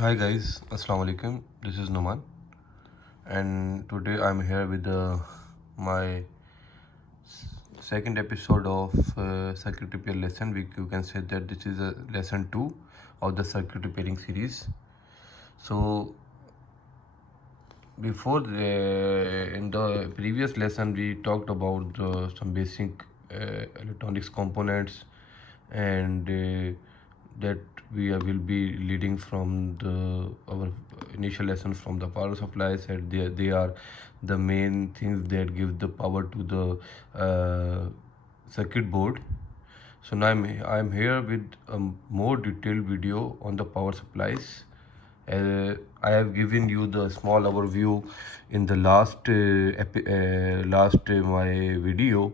Hi guys, Assalamu alaikum. This is Noman, and today I'm here with my second episode of circuit repair lesson. You can say that this is a lesson 2 of the circuit repairing series. So in the previous lesson we talked about some basic electronics components, and that will be leading from our initial lesson from the power supplies, and they are the main things that give the power to the circuit board. So now I'm here with a more detailed video on the power supplies. I have given you the small overview in the last my video.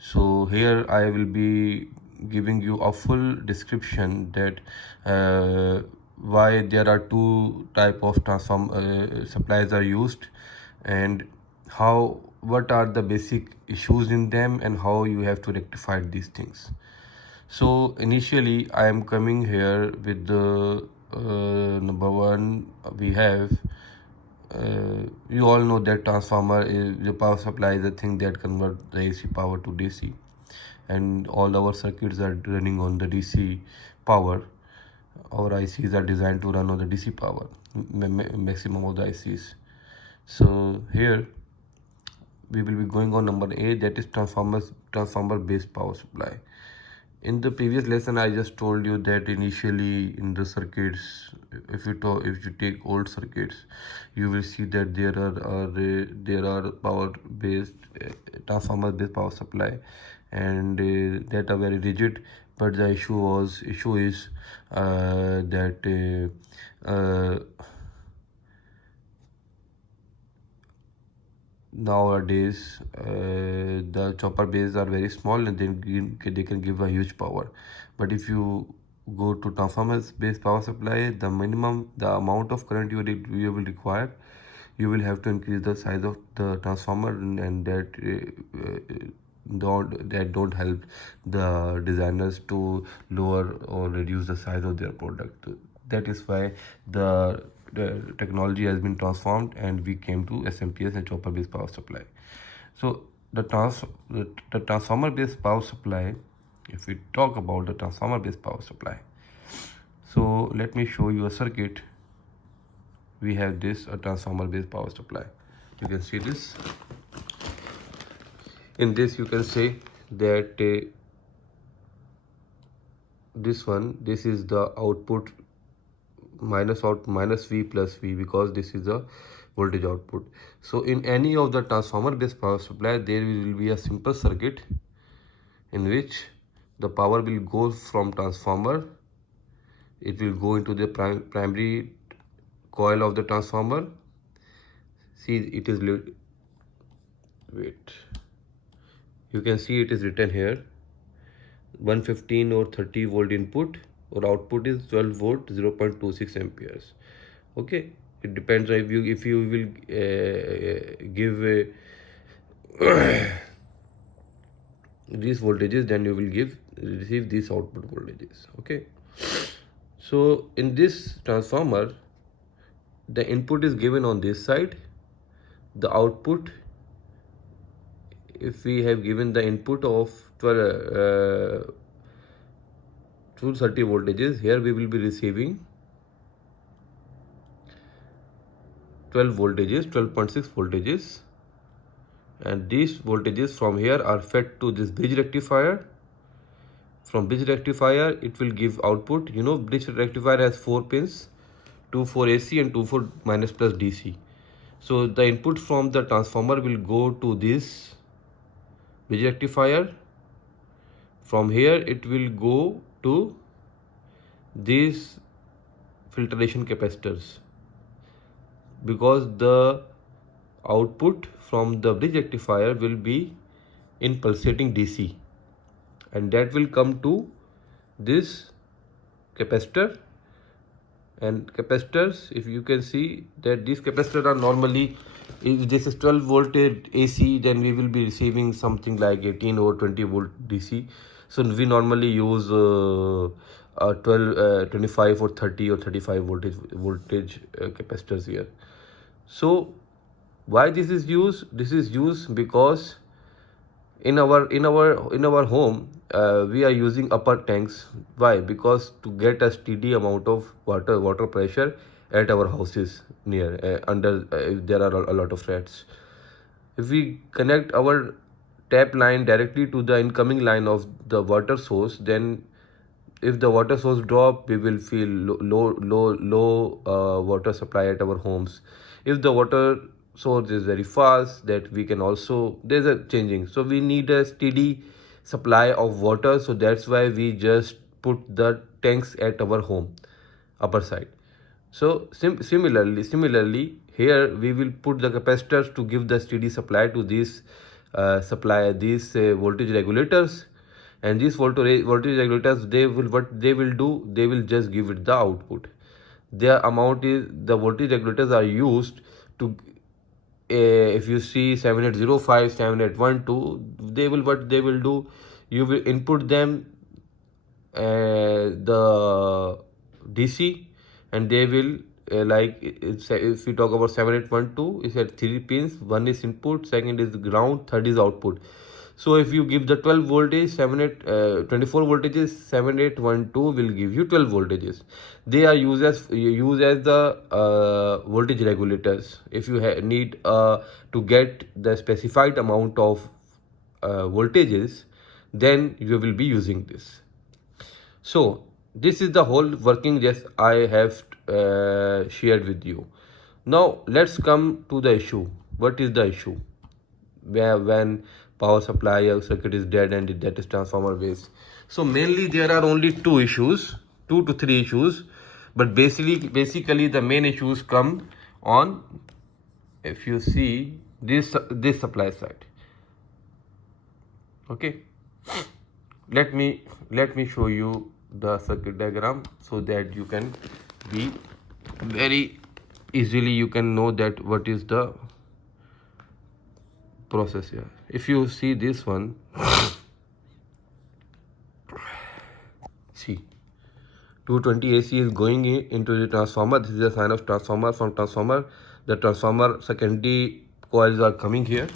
So here I will be giving you a full description that why there are two type of transform supplies are used, and what are the basic issues in them, and how you have to rectify these things. So initially I am coming here with the number one. We have you all know that transformer is the power supply is the thing that convert the AC power to DC, and all our circuits are running on the DC power. Our ICs are designed to run on the DC power, maximum of the ICs. So here we will be going on number 8, that is transformer based power supply. In the previous lesson I just told you that initially in the circuits, if you take old circuits, you will see that there are power based transformer based power supply, and that are very rigid. But the issue is that nowadays the chopper bases are very small, and they can give a huge power. But if you go to transformer based power supply, the amount of current you will require, you will have to increase the size of the transformer, and that don't help the designers to lower or reduce the size of their product. That is why the technology has been transformed, and we came to SMPS and chopper based power supply. So the transformer based power supply, if we talk about the transformer based power supply, so let me show you a circuit. We have a transformer based power supply. You can see this. In this you can say that this is the output minus V plus V, because this is the voltage output. So in any of the transformer based power supply, there will be a simple circuit in which the power will go from transformer. It will go into the primary coil of the transformer. See, it is wait, you can see it is written here 115 or 30 volt input, or output is 12 volt 0.26 amperes. Okay, it depends on if you will give these voltages, then you will receive these output voltages. Okay, so in this transformer, the input is given on this side, the output, if we have given the input of 230 voltages, here we will be receiving 12 voltages, 12.6 voltages, and these voltages from here are fed to this bridge rectifier. From bridge rectifier, it will give output. You know, bridge rectifier has 4 pins, 2 for AC and 2 for minus plus DC. So the input from the transformer will go to this bridge rectifier. From here it will go to these filtration capacitors, because the output from the bridge rectifier will be in pulsating DC, and that will come to this capacitor. And capacitors, if you can see that these capacitors are normally, if this is 12 volt AC, then we will be receiving something like 18 or 20 volt DC. So we normally use 25 or 30 or 35 voltage capacitors here. So why this is used? This is used because in our home we are using upper tanks. Why? Because to get a steady amount of water pressure at our houses near under if there are a lot of flats. If we connect our tap line directly to the incoming line of the water source, then if the water source drop, we will feel low water supply at our homes. If the water source is very fast, that we can also, there's a changing, so we need a steady supply of water. So that's why we just put the tanks at our home upper side. So similarly here we will put the capacitors to give the steady supply to these voltage regulators. And these voltage regulators, they will do, they will just give it the output. Their amount is, the voltage regulators are used to if you see 7805, 7812, they will, what they will do, you will input them the DC, and they will if we talk about 7812, is at 3 pins. One is input, second is ground, third is output. So if you give the 12 voltage, 24 voltages, 7812 will give you 12 voltages. They are used as the voltage regulators. If you need to get the specified amount of voltages, then you will be using this. So this is the whole working just I have shared with you. Now let's come to the issue. What is the issue? When power supply or circuit is dead and that is transformer based. So mainly there are only two to three issues, but basically the main issues come on, if you see this supply side. Okay, let me show you the circuit diagram so that you can be very easily, you can know that what is the process here. If you see this one, see 220 AC is going into the transformer. This is a sign of transformer. From transformer, the transformer secondary coils are coming here.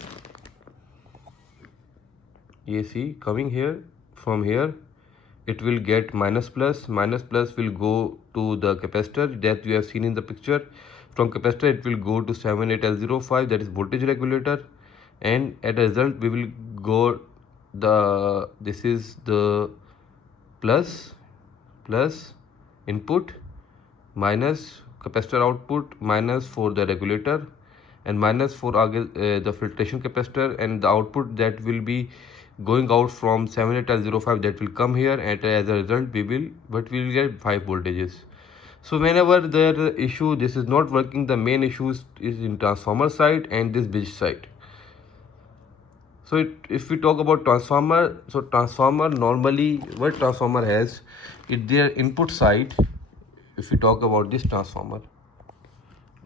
AC coming here. From here it will get minus plus will go to the capacitor that you have seen in the picture. From capacitor it will go to 78L05, that is voltage regulator, and as a result we will go this is the plus input, minus capacitor output, minus for the regulator, and minus for the filtration capacitor, and the output that will be going out from 78L05 that will come here, and as a result we will get 5 voltages. So whenever there is issue, this is not working, the main issue is in transformer side and this bridge side. So if we talk about transformer, so transformer normally, what transformer has, it their input side. If we talk about this transformer,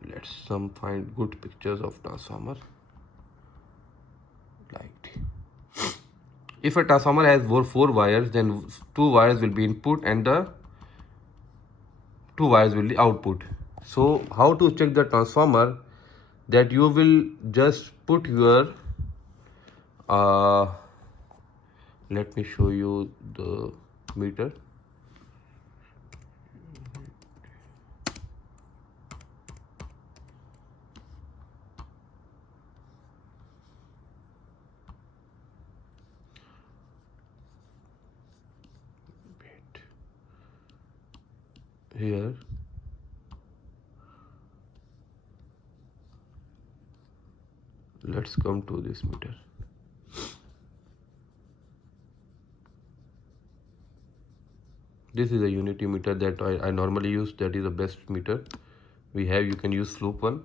let's find good pictures of transformer. Like if a transformer has four wires, then 2 wires will be input and the 2 wires will be output. So how to check the transformer? That you will just put your let me show you the meter. Here let's come to this meter. This is a unity meter that I normally use. That is the best meter we have. You can use Sloop one.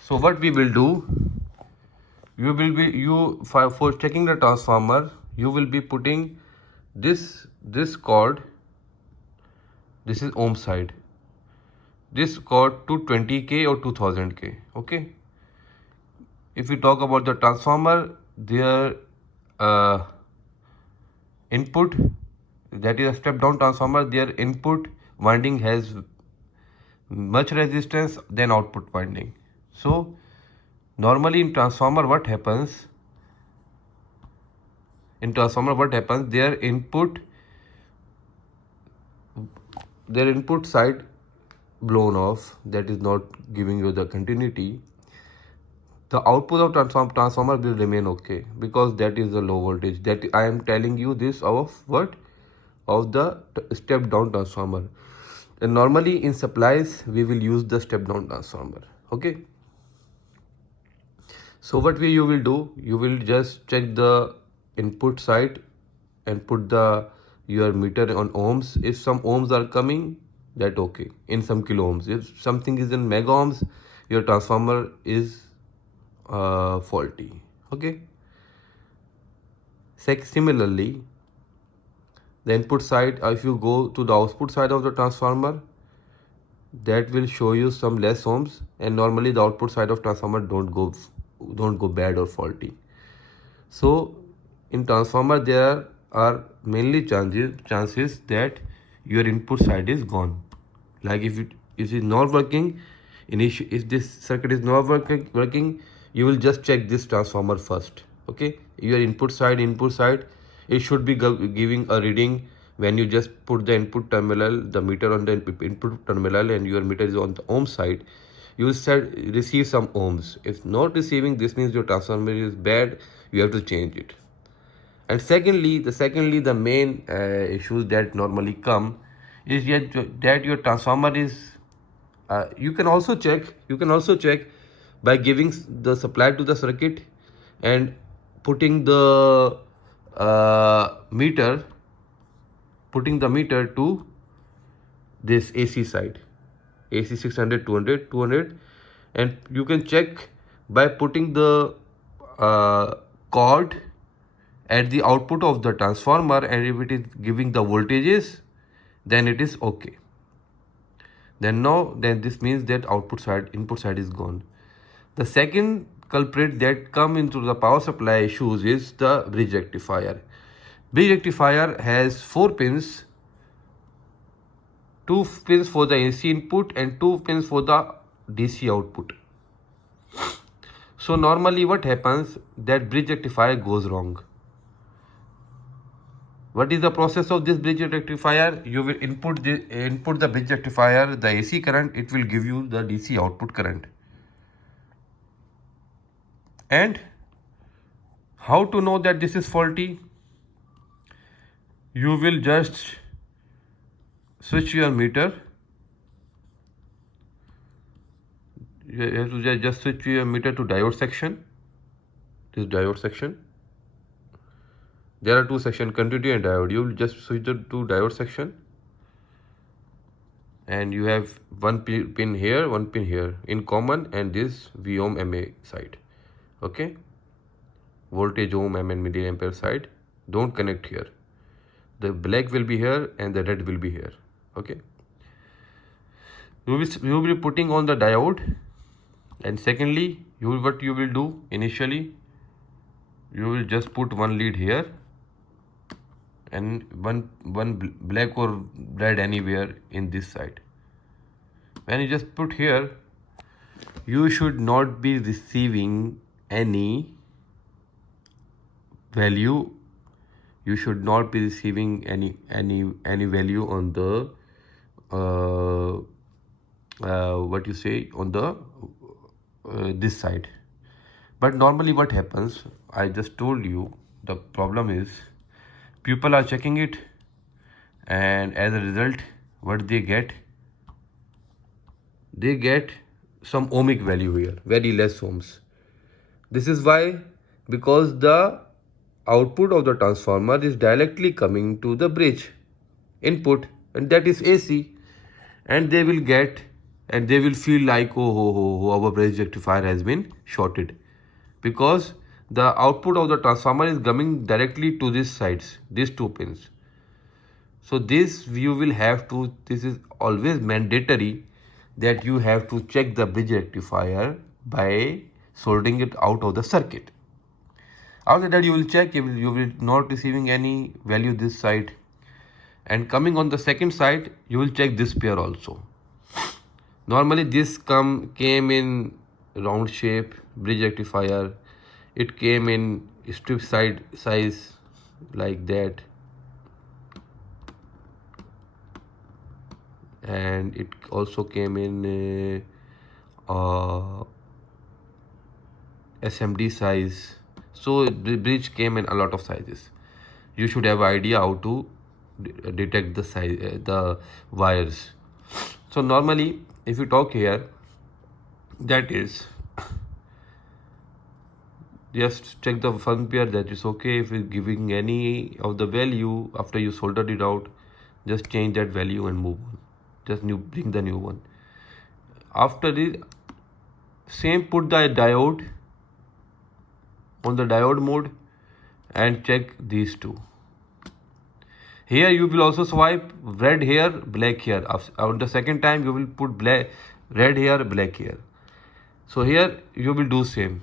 So what we will do, for checking the transformer, you will be putting this cord. This is ohm side. This cord to 20K or 2000K. Okay. If we talk about the transformer, their input that is a step down transformer, their input winding has much resistance than output winding. So normally in transformer what happens, their input side blown off, that is not giving you the continuity. The output of transformer will remain okay, because that is the low voltage. That I am telling you this of what, of the step down transformer. And normally in supplies we will use the step down transformer. Okay, so what you will do, you will just check the input side and put your meter on ohms. If some ohms are coming, that okay, in some kilo ohms. If something is in mega ohms, your transformer is faulty. Okay, similarly the input side, if you go to the output side of the transformer, that will show you some less ohms, and normally the output side of transformer don't go bad or faulty. So in transformer there are mainly chances that your input side is gone. Like if it is not working, if this circuit is not working, you will just check this transformer first. Okay, your input side, it should be giving a reading when you just put the input terminal, the meter on the input terminal, and your meter is on the ohm side. You will receive some ohms. If not receiving, this means your transformer is bad. You have to change it. And secondly, the main issues that normally come is that your transformer is. You can also check by giving the supply to the circuit and putting the meter to this AC side, AC 600, 200, and you can check by putting the cord at the output of the transformer, and if it is giving the voltages, then it is okay. Then this means that input side is gone. The second culprit that come into the power supply issues is the bridge rectifier. Bridge rectifier has 4 pins, 2 pins for the AC input and 2 pins for the DC output. So normally what happens, that bridge rectifier goes wrong. What is the process of this bridge rectifier? You will input the bridge rectifier, the AC current, it will give you the DC output current. And how to know that this is faulty? You will just switch your meter. You have to just switch your meter to diode section. This diode section. There are 2 sections, continuity and diode. You will just switch to diode section, and you have 1 pin here, 1 pin here in common, and this V ohm MA side. Okay, voltage ohm and milliampere side don't connect here. The black will be here and the red will be here. Okay, you will be putting on the diode, and secondly, what you will do initially, you will just put 1 lead here and one black or red anywhere in this side. When you just put here, you should not be receiving any value. You should not be receiving any value on the on the this side. But normally what happens, I just told you, the problem is people are checking it, and as a result what they get some ohmic value here, very less ohms. This is why, because the output of the transformer is directly coming to the bridge input, and that is AC, and they will feel like, oh, our bridge rectifier has been shorted, because the output of the transformer is coming directly to these sides, these 2 pins. So this you will have to, this is always mandatory, that you have to check the bridge rectifier by soldering it out of the circuit. After that you will check, you will not receiving any value this side. And coming on the second side, you will check this pair also. Normally this came in round shape bridge rectifier. It came in strip side size like that, and it also came in SMD size. So the bridge came in a lot of sizes. You should have idea how to detect the size, the wires. So normally, if you talk here, that is, just check the one pair, that is okay. If you're giving any of the value after you soldered it out, just change that value and move on. Just bring the new one. After this, same, put the diode on the diode mode and check these two. Here you will also swipe red here, black here. On the second time you will put red here, black here. So here you will do same,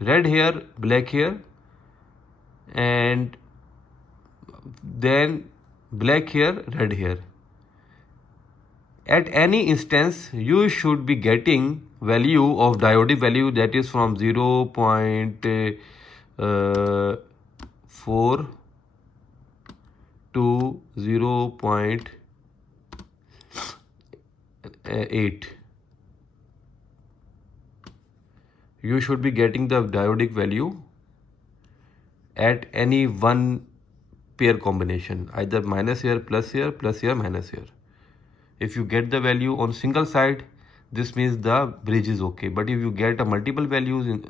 red here, black here, and then black here, red here. At any instance you should be getting value of diodic value, that is from 0.4 to 0.8. You should be getting the diodic value at any one pair combination, either minus here, plus here, minus here. If you get the value on single side, this means the bridge is okay. But if you get a multiple values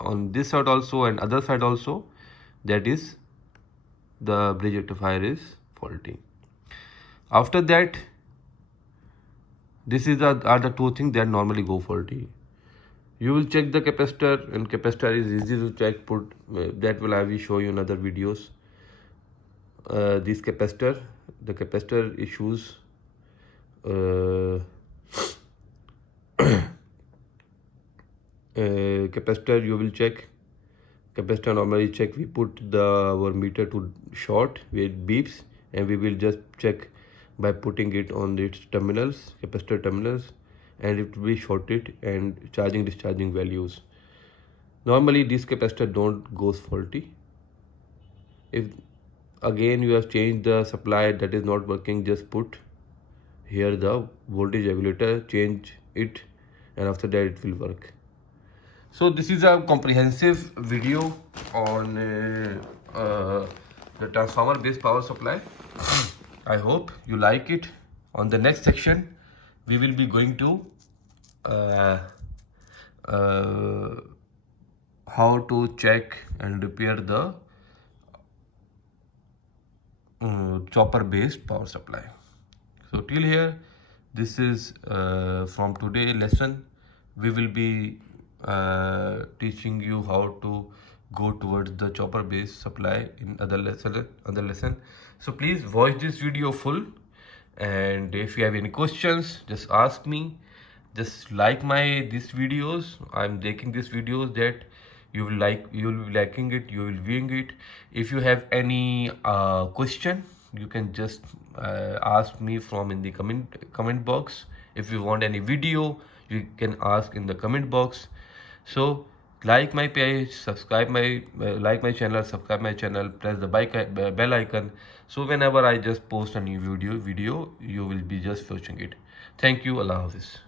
on this side also and other side also, that is the bridge rectifier is faulty. After that, this is are the two things that normally go faulty. You will check the capacitor, and capacitor is easy to check. That will I will show you in other videos. This capacitor, the capacitor issues. Capacitor you will check. Capacitor normally check, we put our meter to short with beeps, and we will just check by putting it on its terminals, capacitor terminals, and it will be shorted and discharging values. Normally this capacitor don't goes faulty. If again you have changed the supply, that is not working, just put here the voltage regulator, change it, and after that it will work. So this is a comprehensive video on the transformer based power supply. I hope you like it. On the next section we will be going to how to check and repair the chopper based power supply. So till here, this is from today lesson. We will be teaching you how to go towards the chopper based supply in other lesson. So please watch this video full, and if you have any questions, just ask me. Just like these videos. I'm making these videos that you will like, you will be liking it, you will viewing it. If you have any question, you can just ask me from in the comment box. If you want any video, you can ask in the comment box. So like my page, subscribe like my channel, subscribe my channel, press the bell icon, so whenever I just post a new video you will be just watching it. Thank you. Allah Hafiz.